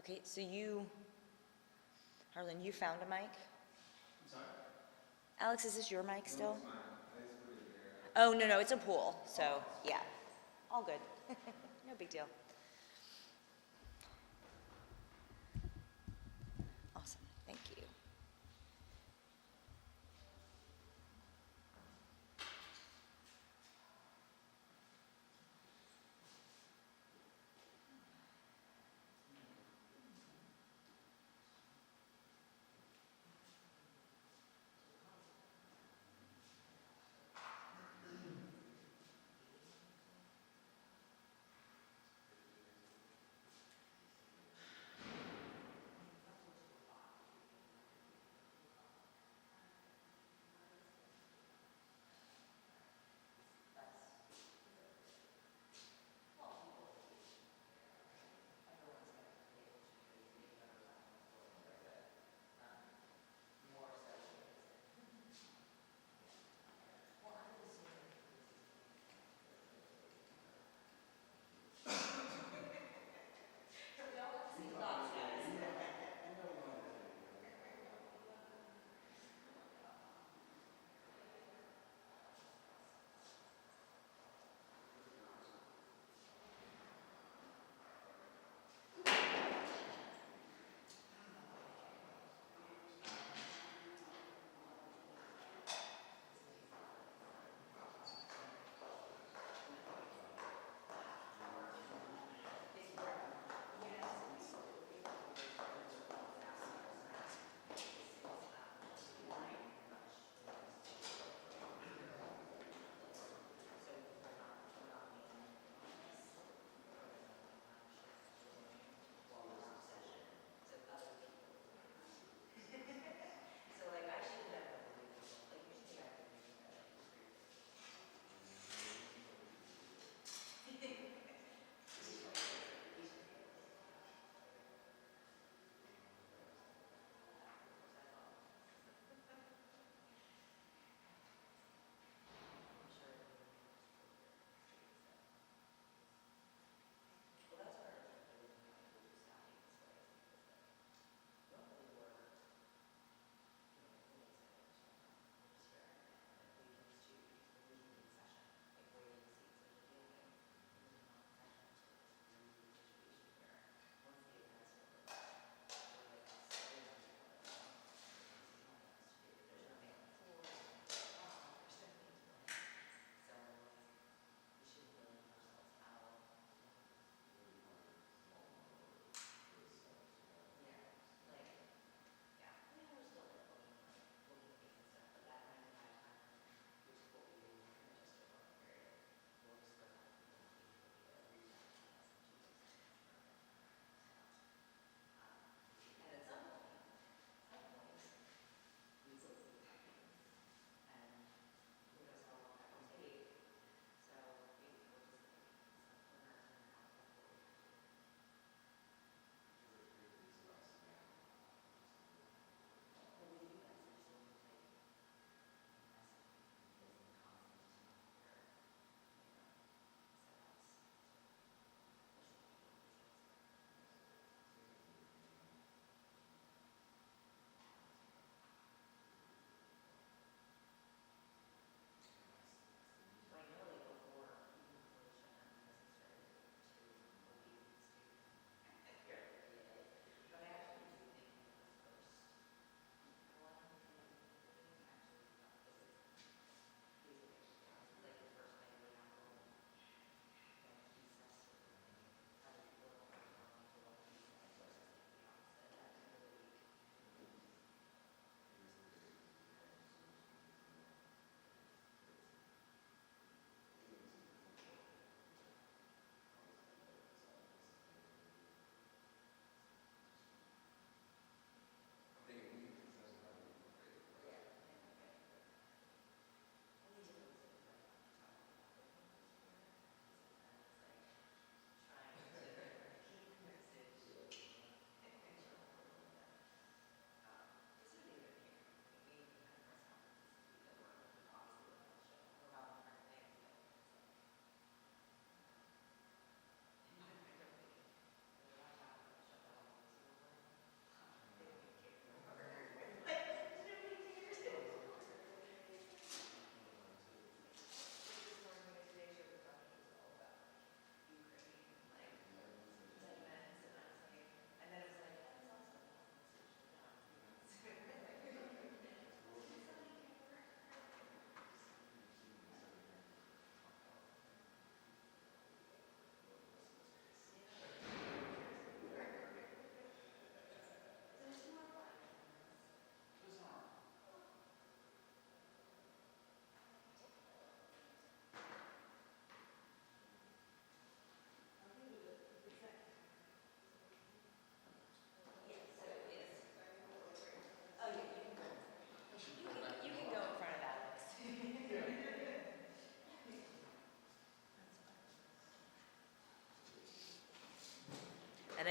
Okay, so Harlan, you found a mic? I'm sorry? Alex, is this your mic still? No, it's mine. I just put it there. Oh, no, it's a pool, so, yeah. All good. No big deal. Awesome, thank you.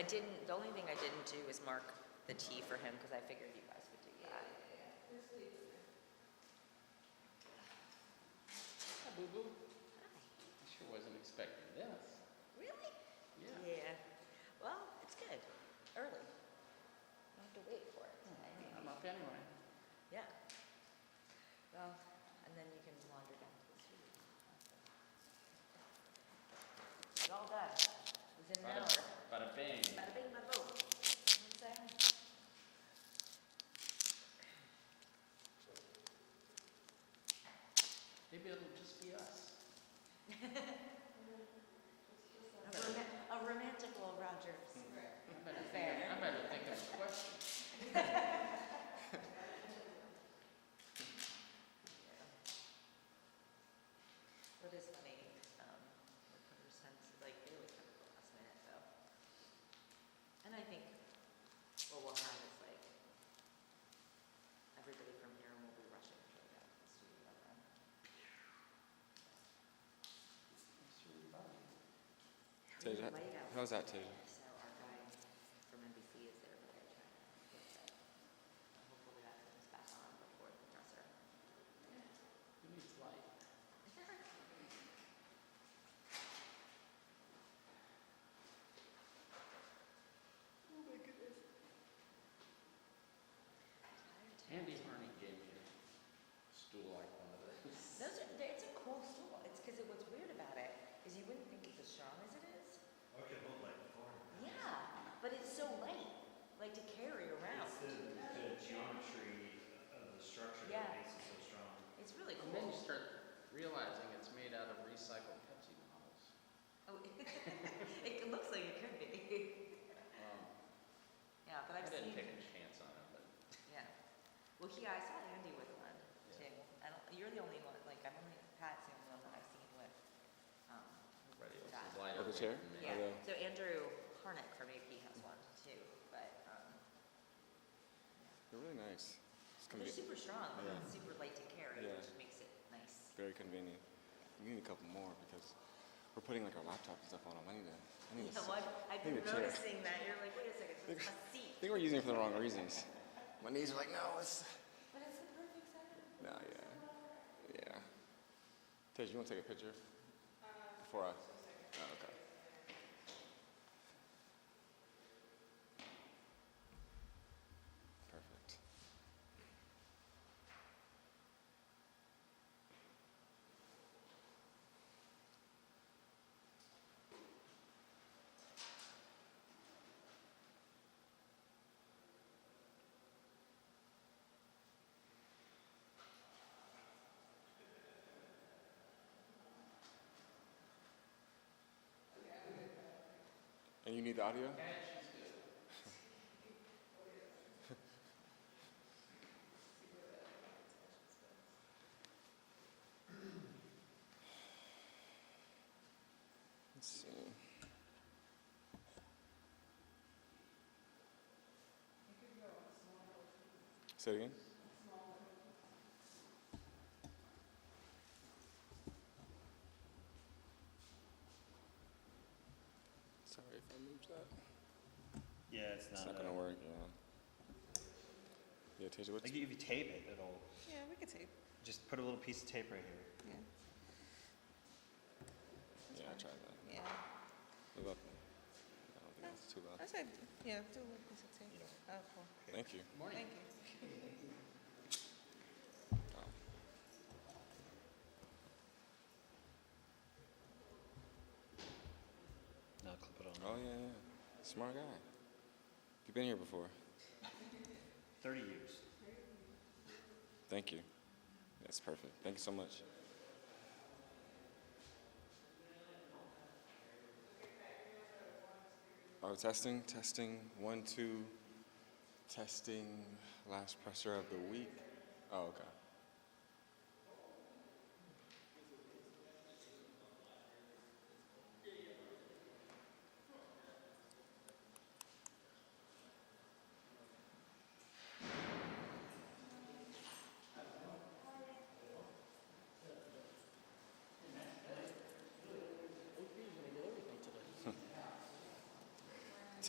didn't, the only thing I didn't do is mark the T for him because I figured you guys would do that. Hi, boo-boo. I sure wasn't expecting this. Really? Yeah. Yeah. Well, it's good. Early. You don't have to wait for it today. I'm up anyway. Yeah. Well, and then you can wander down to the street. It's all done. Within an hour. Bada bing. Bada bing, bada boom. What's that? Maybe it'll just be us. A romantic Will Rogers affair. I better think of a question. What is funny, reporters tend to, like, they always come at the last minute, though. And I think what we'll have is, like, everybody from here will be rushing to go down to the studio then. Tasia, Late out. how's that, Tasia? So our guy from NBC is there today trying to fix it. Hopefully that comes back on before the presser. Who needs light? Oh my goodness. Andy Harney gave me a stool like one of those. It's a cool stool. It's because what's weird about it is you wouldn't think it's as strong as it is. Okay, look like foreign. Yeah, but it's so light, like to carry around. It's the geometry of the structure Yeah. that makes it so strong. It's really And then you cool. start realizing it's made out of recycled Pepsi bottles. Oh, it looks like it could be. Yeah, but I I've didn't seen. take a chance on it, but Yeah. Well, I saw Andy with one Yeah. too. You're the only one. Like Pat's the only one that I've seen with. everybody else That. is lighter Oh, the weight chair? than me. Yeah. yeah. So Andrew Harnick from AP has one too, but They're really nice. It's they're super strong. But Yeah. it's super light to carry, Yeah. which makes it nice. very convenient. We need a couple more because we're putting like our laptop and stuff on them. I need to Yeah, well, I've need been a chair. noticing that. You're like, wait a second, it's a seat. I think we're using it for the wrong reasons. My knees are like, no, it's... But it's the perfect size. No, yeah. Yeah. Tej, you want to take a picture? Before I... Oh, okay. Perfect. And you need the audio? Let's see. Say it again? Sorry if I moved that. Yeah, it's It's not gonna work, yeah. Yeah, Tasia, what's... Like if you tape it, it'll Yeah, we could tape. just put a little piece of tape right here. Yeah. Yeah, I tried that. Yeah. Move up. I don't think that's too loud. I said, yeah, do a piece of tape. Oh, cool. Thank you. Morning. Thank you. Oh. Now clip it on. Oh, yeah, yeah. Smart guy. You've been here before. 30 years. Thank you. That's perfect. Thank you so much. Oh, testing, testing. 1, 2. Testing. Last presser of the week. Oh, okay.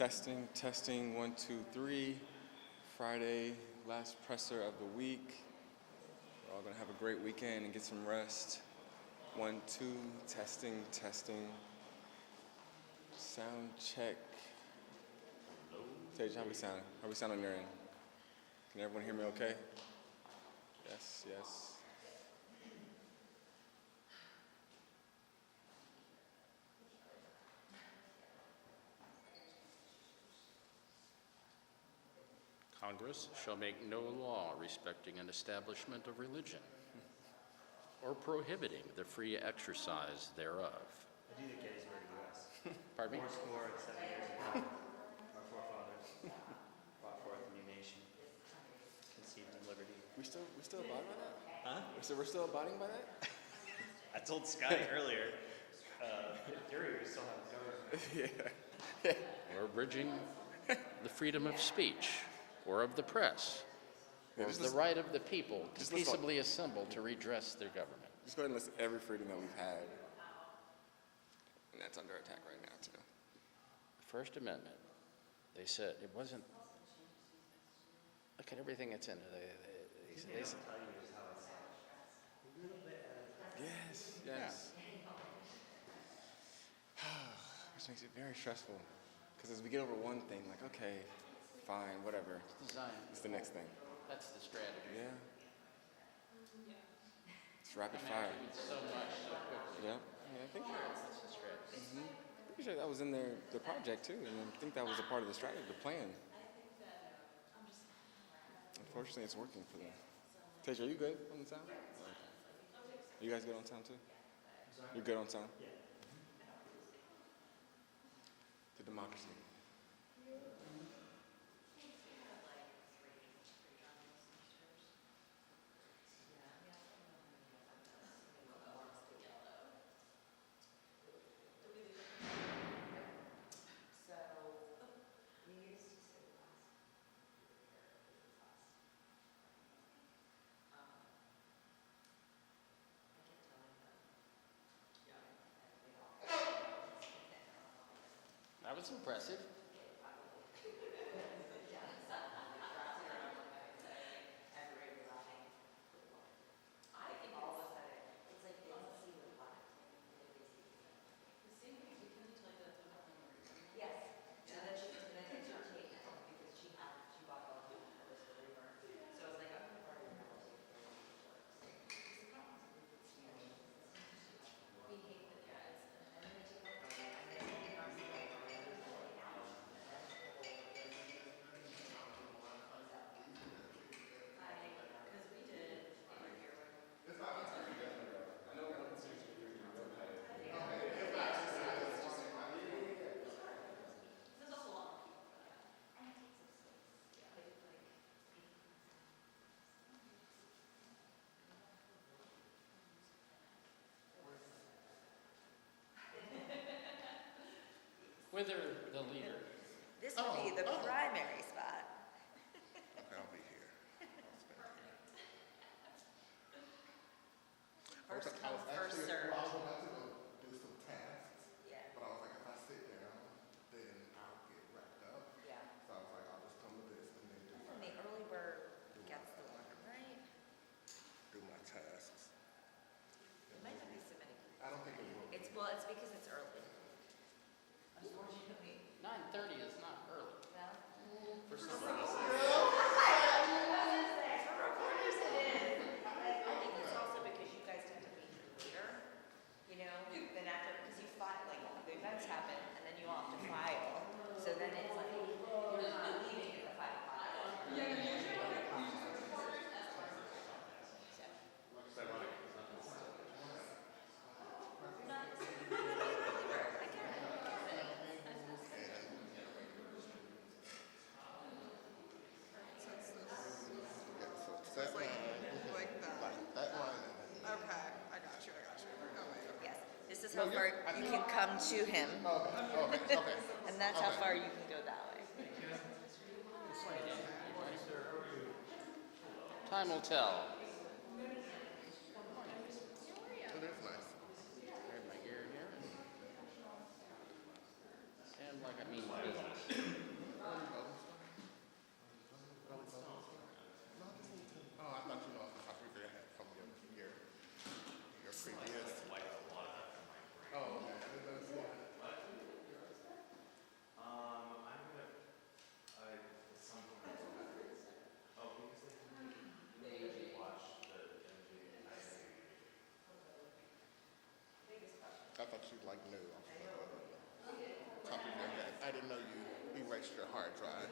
Testing, testing, 1, 2, 3. Friday, last presser of the week. We're all gonna have a great weekend and get some rest. 1, 2, testing, testing. Sound check. Tage, how we sound? How we sound on your end? Can everyone hear me okay? Yes, yes. Congress shall make no law respecting an establishment of religion or prohibiting the free exercise thereof. I do think Gettysburg, U.S. Pardon me? Score and 7 years ago, our forefathers brought forth a new nation, conceived in liberty. We still abiding by that? Huh? We're still abiding by that? I told Scotty earlier, in theory, we still have a government. Yeah. Or abridging the freedom of speech or of the press or of the right of the people to just list all- peaceably assemble to redress their government. Just go ahead and list every freedom that we've had. And that's under attack right now, too. The First Amendment, they said it wasn't. Look at everything that's in it. They said, Tell you is how it's a little bit Yes, yes. Which makes it very stressful. Because as we get over one thing, like, okay, fine, whatever. design. It's the next thing. That's the strategy. Yeah. It's rapid I'm fire. actually so much so quickly. Yeah. I think That's the strategy. pretty sure that was in the project too, and I think that was a part of the strategy, the plan. Unfortunately, it's working for them. Tej, are you good on the sound? Are you guys good on sound too? You're good on sound? The democracy. That was impressive. Whither the leader? This would be the primary spot. I'll be here. First I come, was first actually, served. well, I was about to go do some tasks, Yeah, but I was like, if I sit down, then I'll get wrapped up. yeah. So I was like, I'll just come to this and then And the early bird gets the work, right? do my tasks. It might not be so many. I don't think it will. It's because it's early. Unfortunately. 9:30 is not early. Well, For some of us. for reporters it is. I think it's also because you guys tend to leave later, than after, because you file, like, the events happen, and then you all have to file. So then it's like, you're not leaving at the 5 o'clock hour. So that one, Like that. that one, Okay, I got you. Yes, this is how far you can come to him, okay. and that's how far you can go that way. Time will tell. It is nice. Grab my gear here. And like I mean business. thought you like knew off the top of your head. I didn't know you erased your hard drive.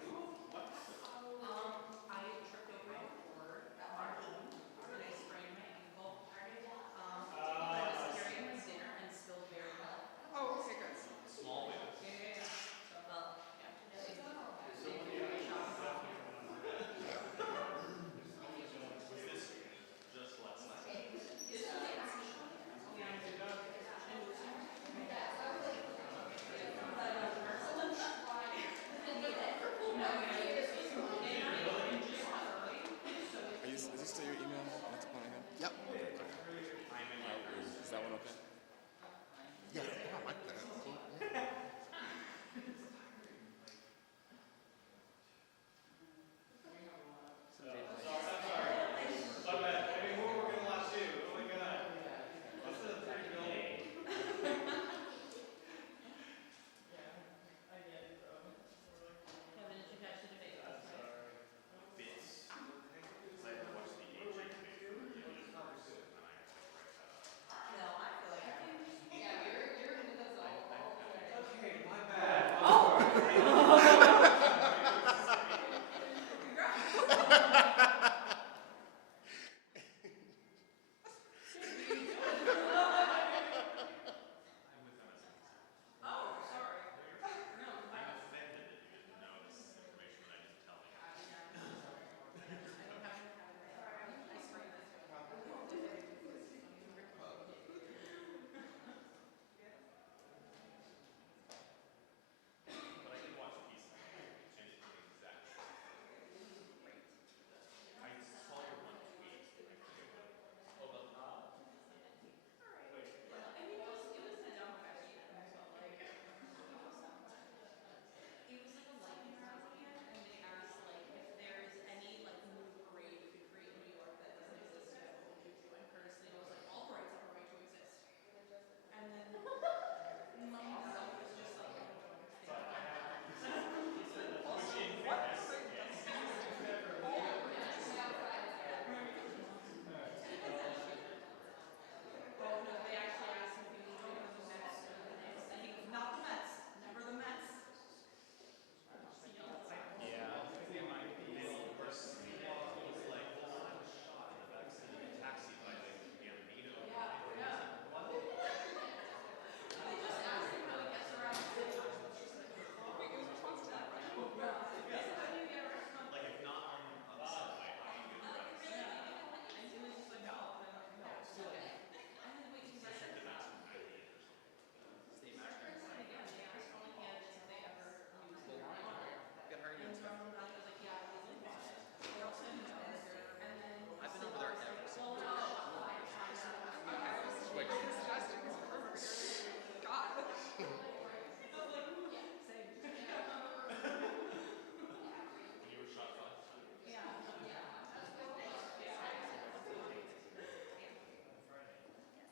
I tripped over my cord at my home and I sprained my ankle. I was carrying my dinner and spilled very well. Oh, okay, good. Yeah. So, well, yeah. Is this still your email? Metropolitan? Yep. Is that one okay? Yeah, I like that. Cool.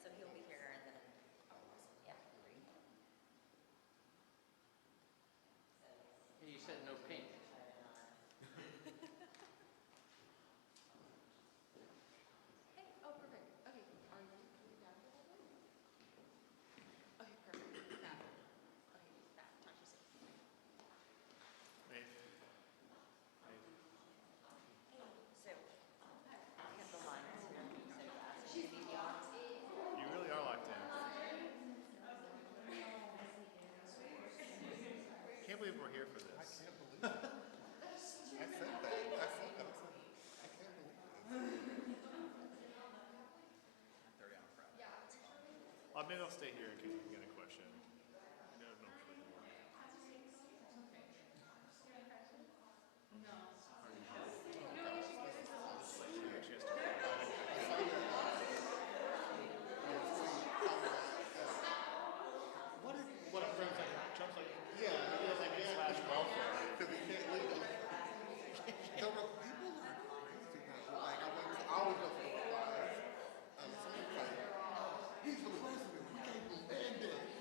So he'll be here and then, yeah. And you said no paint. Hey, oh, perfect. Okay, are you coming down a little bit? Okay, perfect. That. Okay, that. Talk to you soon. So, we have the lines here. So, maybe you want to see. You really are locked in. Can't believe we're here for I this. can't believe it. I said that. I said that. I can't believe this. Maybe I'll stay here in case we get a question. No, no, sure. She has to what a friend like Trump's like, Yeah, he feels like it's slash welfare. because he can't leave them. There were people who are crazy now. Like, I always go for the replies. Someone was like, he's the president. We can't stand it.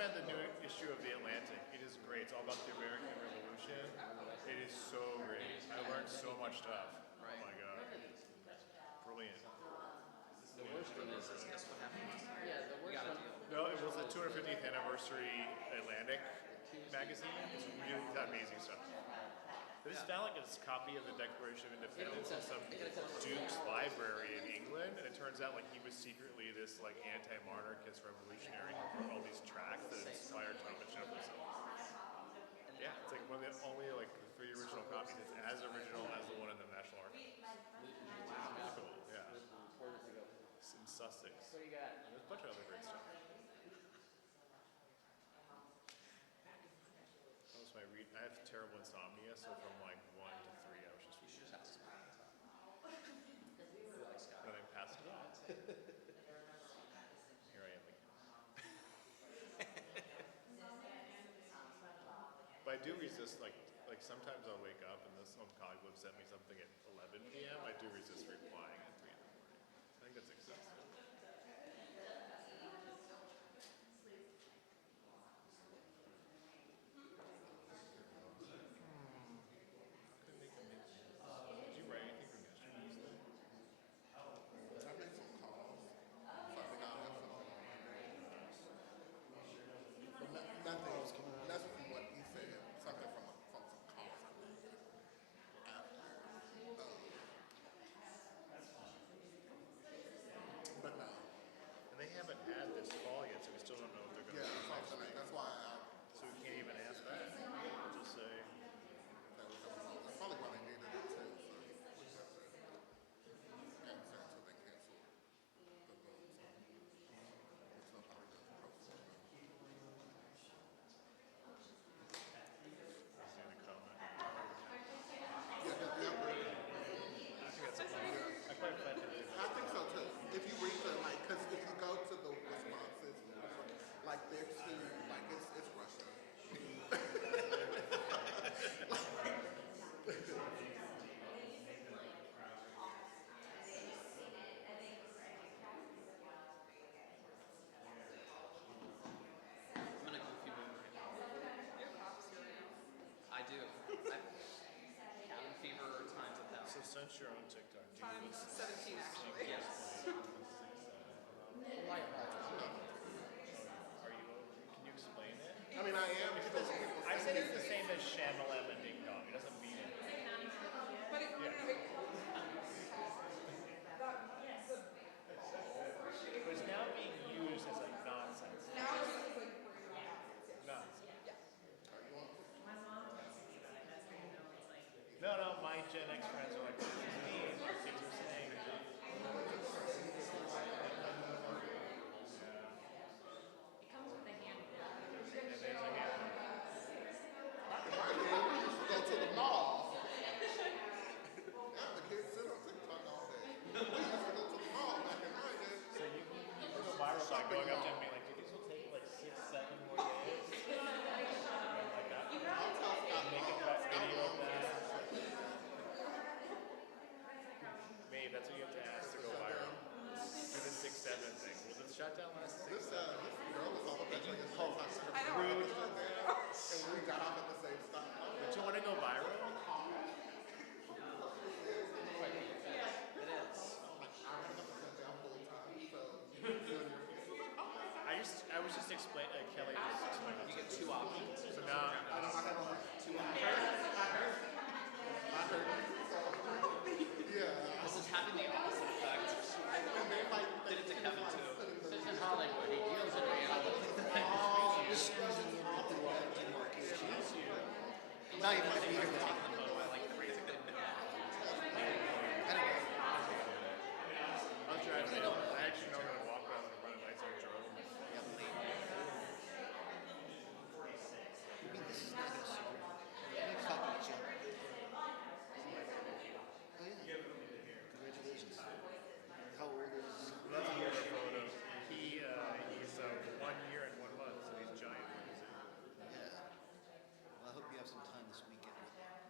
recommend the new issue of The Atlantic. It is great. It's all about the American Revolution. It is so great. I learned so much stuff. Oh my god. Brilliant. The worst one is Guess what happened last night? yeah, the We worst got a one. deal. No, it was the 250th anniversary Atlantic magazine. It's really got amazing stuff. They just found like a copy of the Declaration of Independence in some Duke's library in England, and it turns out like he was secretly this like anti-monarchist revolutionary who wrote all these tracts that inspired Thomas Jefferson. Yeah, it's like one of the only like 3 original copies. It's as original as the one in the National Archives. Wow, really cool. Yeah, Where does it go? it's in Sussex. What do you got? There's a bunch of other great stuff. That was my read. I have terrible insomnia, so from like 1 to 3, I was just reading. Just house. Then I passed out. Here I am again. But I do resist, like sometimes I'll wake up and some colleague will have sent me something at 11 p.m. I do resist replying at 3 in the morning. I think that's excessive. Did you write anything from yesterday's thing? I made some calls. Something I have something on my name. Nothing from what he said. Something from some calls I made after. But no. And they haven't had this fall yet, so we still don't know what they're going to Yeah, do next something. week. That's why I. So we can't even ask that. We'll just say, That's probably why they needed it too. So we have to answer until they cancel the boom. So it's not how it does approach. I see the comment. Yeah. I think that's I quite find it. I think so too. If you read the because if you go to the responses, like they're too it's Russia. I'm in a goofy mood right now. I do. Cabin fever or times 1,000. So since you're on TikTok, do you Times listen? 17 actually. Yes. Are you? Can you explain it? I mean, I am. Because people I send said me it's the things. same as Shamalem and Ding Dong. It doesn't mean anything. But it, But it's now being used as like nonsense. now it's just like Nonsense. yes. No, my Gen X friends are like, this is mean. Our kids are saying. And there's a hand. Back in my day, we used to go to the mall. Now the kids sit on TikTok all day. We used to go to the mall back in my day. So you can go viral by going up to them and being like, dude, these will take like 6, 7 more days. Like that. I'll tell Scott Make a Mall. video of that. Maybe that's what you have to ask to go viral. Do the 6, 7 thing. Will the shutdown last 6, This 7? girl was on the picture this whole time. I know. Rude. And we got off at the same stop. Don't you want to go viral? It is. I was just explaining, Kelly was explaining. You get 2 options. So now, I don't have 2 options. I heard. Yeah. This is having the opposite effect. And they like Did it to Kevin too. This is Hollywood. He deals in reality. just squeezing in at the demarcation. Not even They like have to either. take them both by like 3. Anyway. I'll drive. I actually know I'm going to walk around and run a lights on drone. You mean this is not your secret? You're talking to each other. Oh yeah. Congratulations. How old is? That's a older photo. He's 1 year and 1 month, so he's giant. Yeah. Well, I hope you have some time this weekend with him.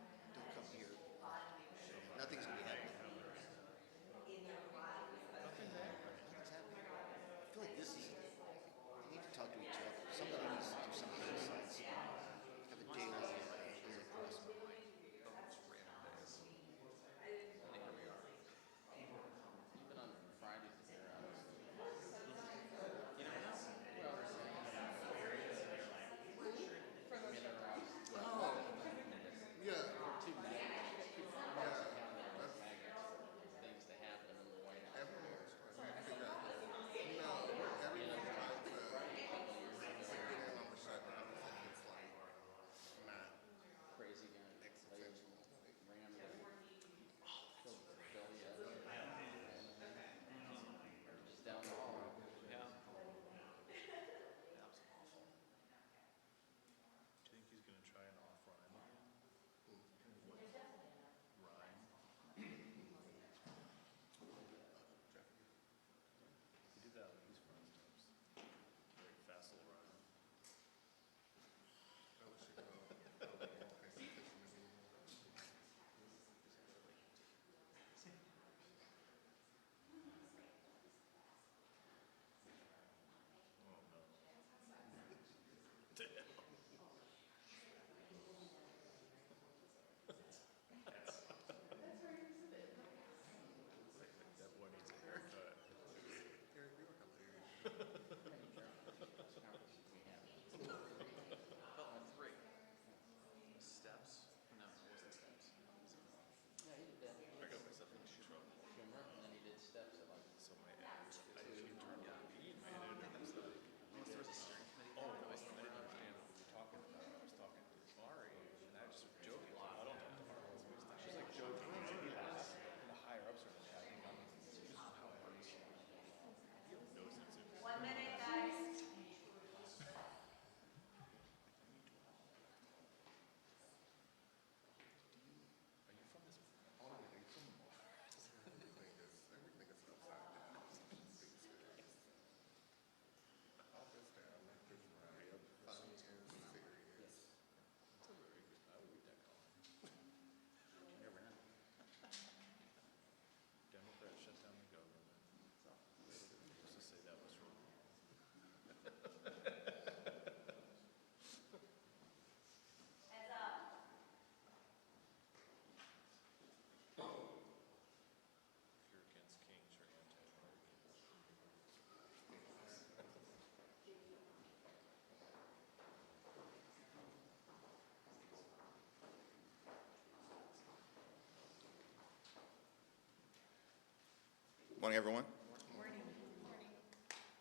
Morning, everyone.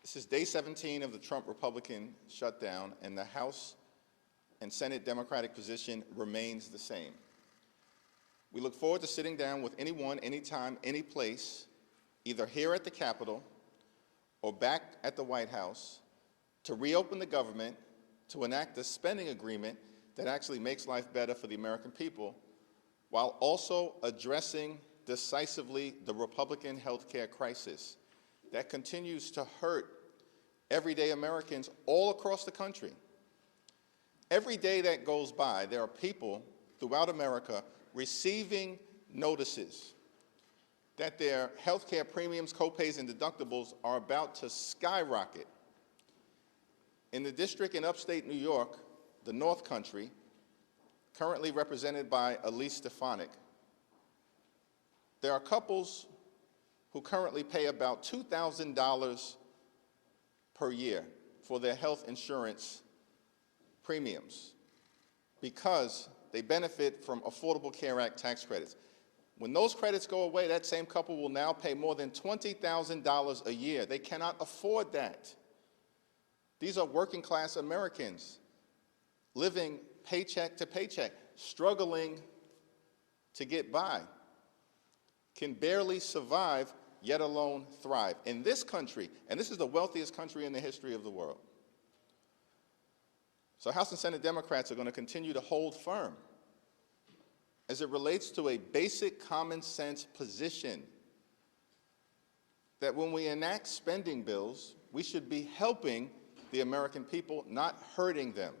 This is day 17 of the Trump Republican shutdown, and the House and Senate Democratic position remains the same. We look forward to sitting down with anyone, anytime, any place, either here at the Capitol or back at the White House, to reopen the government, to enact a spending agreement that actually makes life better for the American people, while also addressing decisively the Republican health care crisis that continues to hurt everyday Americans all across the country. Every day that goes by, there are people throughout America receiving notices that their health care premiums, copays, and deductibles are about to skyrocket. In the district in upstate New York, the North Country, currently represented by Elise Stefanik, there are couples who currently pay about $2,000 per year for their health insurance premiums because they benefit from Affordable Care Act tax credits. When those credits go away, that same couple will now pay more than $20,000 a year. They cannot afford that. These are working class Americans living paycheck to paycheck, struggling to get by, can barely survive, yet alone thrive. In this country, and this is the wealthiest country in the history of the world. So House and Senate Democrats are going to continue to hold firm as it relates to a basic common sense position that when we enact spending bills, we should be helping the American people, not hurting them.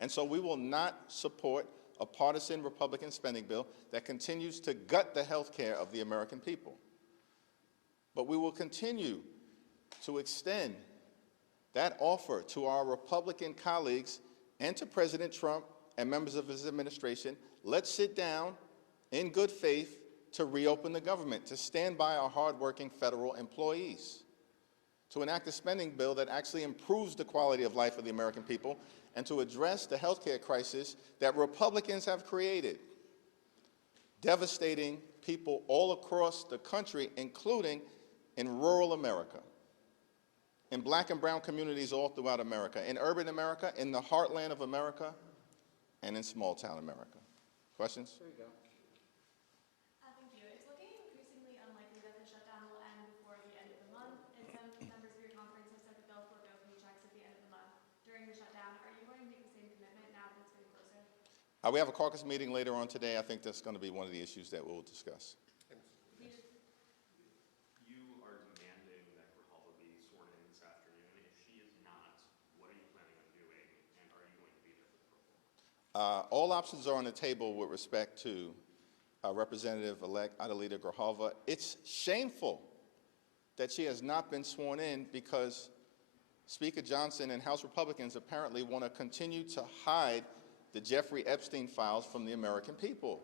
And so we will not support a partisan Republican spending bill that continues to gut the health care of the American people. But we will continue to extend that offer to our Republican colleagues and to President Trump and members of his administration. Let's sit down in good faith to reopen the government, to stand by our hardworking federal employees, to enact a spending bill that actually improves the quality of life of the American people, and to address the health care crisis that Republicans have created, devastating people all across the country, including in rural America, in black and brown communities all throughout America, in urban America, in the heartland of America, and in small town America. Questions? There you go. Thank you. It's looking increasingly unlikely that the shutdown will end before the end of the month, and some members of your conference have said that they'll forego paychecks at the end of the month during the shutdown. Are you going to make the same commitment now that it's getting closer? We have a caucus meeting later on today. I think that's going to be one of the issues that we'll discuss. You are demanding that Grijalva be sworn in this afternoon. If she is not, what are you planning on doing, and are you going to be there for the program? All options are on the table with respect to Representative-elect Adelita Grijalva. It's shameful that she has not been sworn in because Speaker Johnson and House Republicans apparently want to continue to hide the Jeffrey Epstein files from the American people.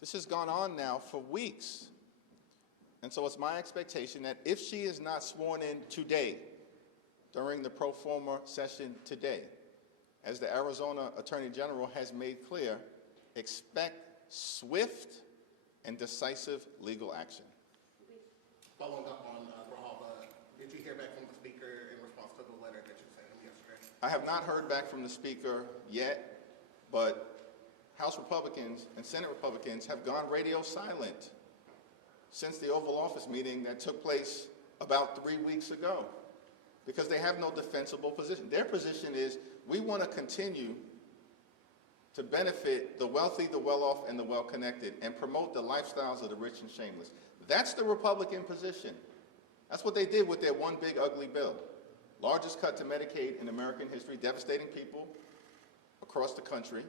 This has gone on now for weeks. And so it's my expectation that if she is not sworn in today, during the pro forma session today, as the Arizona Attorney General has made clear, expect swift and decisive legal action. Following up on Grijalva, did you hear back from the Speaker in response to the letter that you sent him yesterday? I have not heard back from the Speaker yet, but House Republicans and Senate Republicans have gone radio silent since the Oval Office meeting that took place about 3 weeks ago, because they have no defensible position. Their position is, we want to continue to benefit the wealthy, the well-off, and the well-connected, and promote the lifestyles of the rich and shameless. That's the Republican position. That's what they did with their one big ugly bill. Largest cut to Medicaid in American history, devastating people across the country,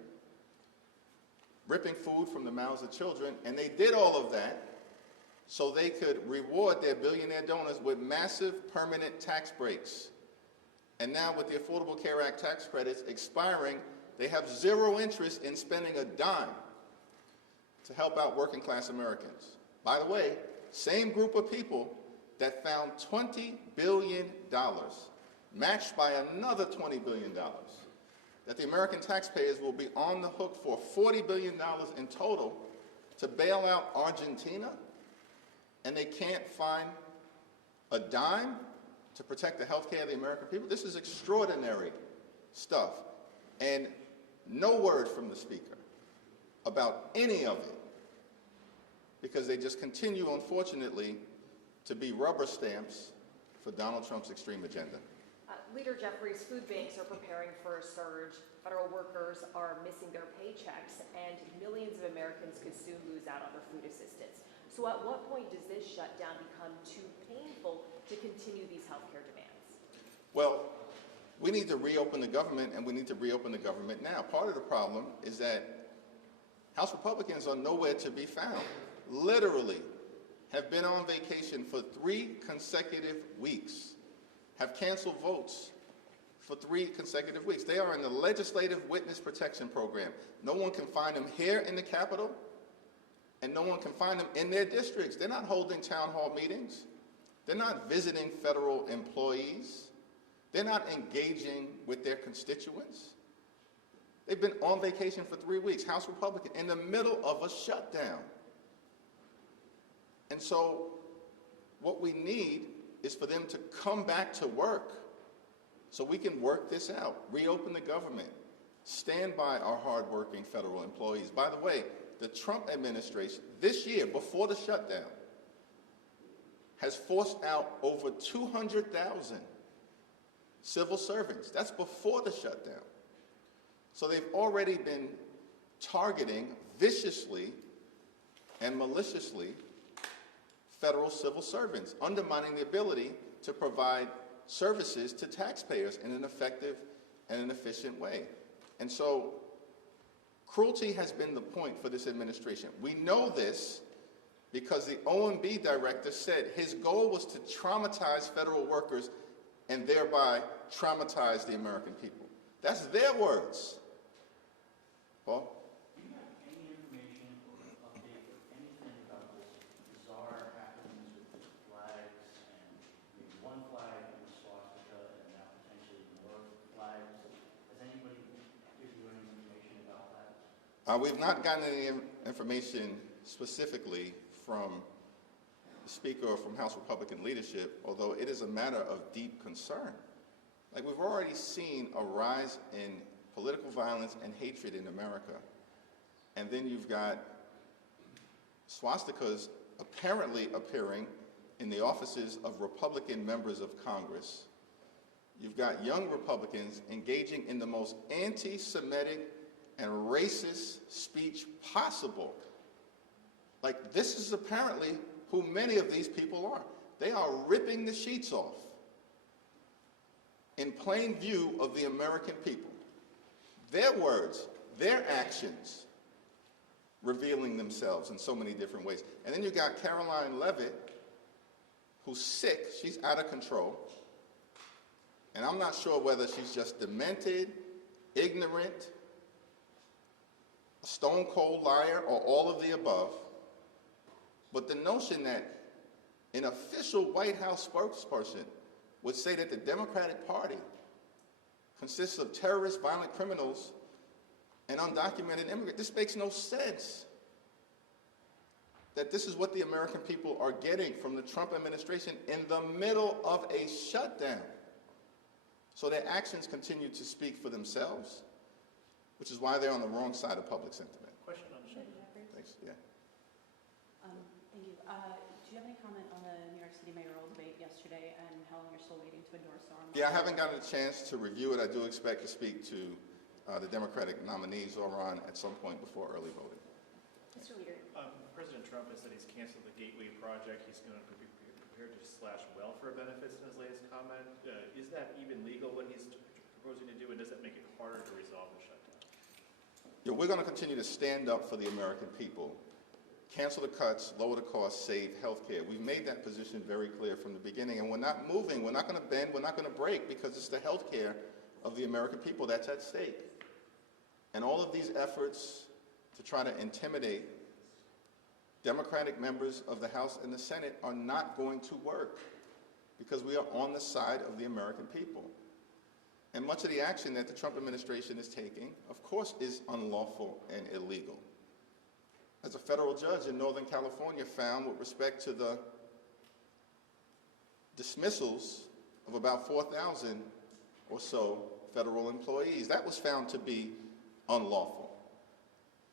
ripping food from the mouths of children, and they did all of that so they could reward their billionaire donors with massive permanent tax breaks. And now with the Affordable Care Act tax credits expiring, they have zero interest in spending a dime to help out working class Americans. By the way, same group of people that found $20 billion, matched by another $20 billion, that the American taxpayers will be on the hook for $40 billion in total to bail out Argentina, and they can't find a dime to protect the health care of the American people? This is extraordinary stuff. And no word from the Speaker about any of it, because they just continue, unfortunately, to be rubber stamps for Donald Trump's extreme agenda. Leader Jeffries, food banks are preparing for a surge. Federal workers are missing their paychecks, and millions of Americans could soon lose out on their food assistance. So at what point does this shutdown become too painful to continue these healthcare demands? Well, we need to reopen the government, and we need to reopen the government now. Part of the problem is that House Republicans are nowhere to be found. Literally have been on vacation for 3 consecutive weeks, have canceled votes for 3 consecutive weeks. They are in the Legislative Witness Protection Program. No one can find them here in the Capitol, and no one can find them in their districts. They're not holding town hall meetings. They're not visiting federal employees. They're not engaging with their constituents. They've been on vacation for 3 weeks, House Republican, in the middle of a shutdown. And so what we need is for them to come back to work so we can work this out, reopen the government, stand by our hardworking federal employees. By the way, the Trump administration this year, before the shutdown, has forced out over 200,000 civil servants. That's before the shutdown. So they've already been targeting viciously and maliciously federal civil servants, undermining the ability to provide services to taxpayers in an effective and an efficient way. And so cruelty has been the point for this administration. We know this because the OMB director said his goal was to traumatize federal workers and thereby traumatize the American people. That's their words. Paul? Do you have any information or update or anything about this bizarre happenings with the flags and maybe one flag in the swastika and now potentially more flags? Has anybody given you any information about that? We've not gotten any information specifically from the Speaker or from House Republican leadership, although it is a matter of deep concern. Like, we've already seen a rise in political violence and hatred in America. And then you've got swastikas apparently appearing in the offices of Republican members of Congress. You've got young Republicans engaging in the most anti-Semitic and racist speech possible. Like, this is apparently who many of these people are. They are ripping the sheets off in plain view of the American people. Their words, their actions, revealing themselves in so many different ways. And then you got Caroline Leavitt, who's sick, she's out of control. And I'm not sure whether she's just demented, ignorant, a stone cold liar, or all of the above. But the notion that an official White House spokesperson would say that the Democratic Party consists of terrorists, violent criminals, and undocumented immigrants, this makes no sense. That this is what the American people are getting from the Trump administration in the middle of a shutdown. So their actions continue to speak for themselves, which is why they're on the wrong side of public sentiment. Question on the shutdown. Thanks. Yeah. Thank you. Do you have any comment on the New York City mayoral debate yesterday and how long you're still waiting to endorse our? Yeah, I haven't gotten a chance to review it. I do expect to speak to the Democratic nominees Oran at some point before early voting. Mr. Leader. President Trump has said he's canceled the Gateway project. He's going to be prepared to slash welfare benefits in his latest comment. Is that even legal what he's proposing to do, and does that make it harder to resolve the shutdown? Yeah, we're going to continue to stand up for the American people. Cancel the cuts, lower the costs, save health care. We've made that position very clear from the beginning, and we're not moving, we're not going to bend, we're not going to break, because it's the health care of the American people that's at stake. And all of these efforts to try to intimidate Democratic members of the House and the Senate are not going to work, because we are on the side of the American people. And much of the action that the Trump administration is taking, of course, is unlawful and illegal. as a federal judge in Northern California found with respect to the dismissals of about 4,000 or so federal employees. That was found to be unlawful.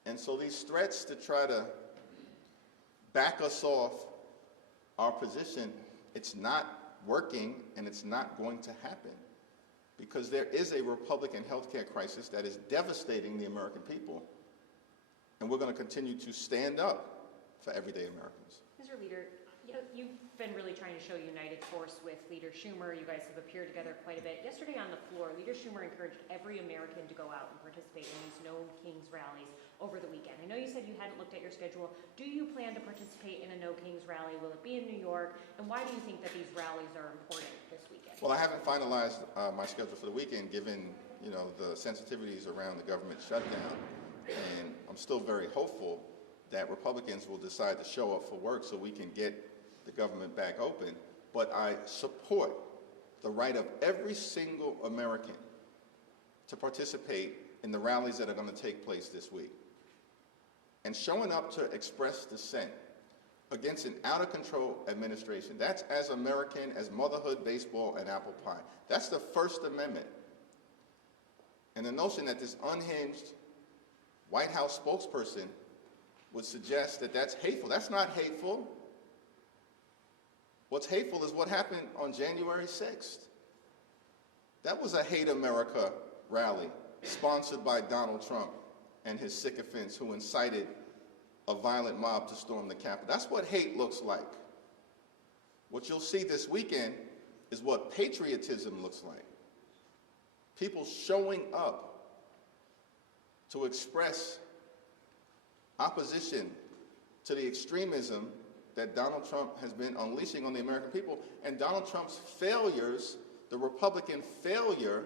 And so these threats to try to back us off our position, it's not working and it's not going to happen, because there is a Republican healthcare crisis that is devastating the American people, and we're going to continue to stand up for everyday Americans. Mr. Leader, you've been really trying to show united force with Leader Schumer. You guys have appeared together quite a bit. Yesterday on the floor, Leader Schumer encouraged every American to go out and participate in these No Kings rallies over the weekend. I know you said you hadn't looked at your schedule. Do you plan to participate in a No Kings rally? Will it be in New York? And why do you think that these rallies are important this weekend? Well, I haven't finalized my schedule for the weekend, given the sensitivities around the government shutdown, and I'm still very hopeful that Republicans will decide to show up for work so we can get the government back open. But I support the right of every single American to participate in the rallies that are going to take place this week. And showing up to express dissent against an out-of-control administration, that's as American as motherhood, baseball, and apple pie. That's the First Amendment. And the notion that this unhinged White House spokesperson would suggest that that's hateful. That's not hateful. What's hateful is what happened on January 6th. That was a Hate America rally sponsored by Donald Trump and his sycophants who incited a violent mob to storm the Capitol. That's what hate looks like. What you'll see this weekend is what patriotism looks like. People showing up to express opposition to the extremism that Donald Trump has been unleashing on the American people, and Donald Trump's failures, the Republican failure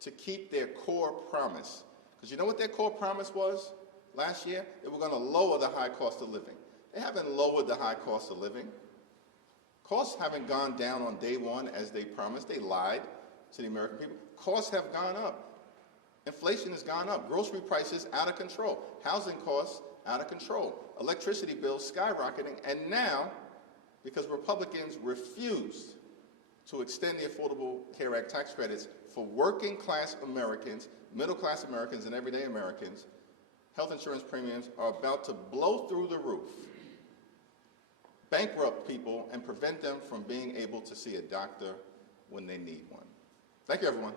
to keep their core promise. Because you know what their core promise was last year? They were going to lower the high cost of living. They haven't lowered the high cost of living. Costs haven't gone down on day one as they promised. They lied to the American people. Costs have gone up. Inflation has gone up. Grocery prices out of control. Housing costs out of control. Electricity bills skyrocketing. And now, because Republicans refused to extend the Affordable Care Act tax credits for working class Americans, middle class Americans, and everyday Americans, health insurance premiums are about to blow through the roof, bankrupt people, and prevent them from being able to see a doctor when they need one. Thank you, everyone.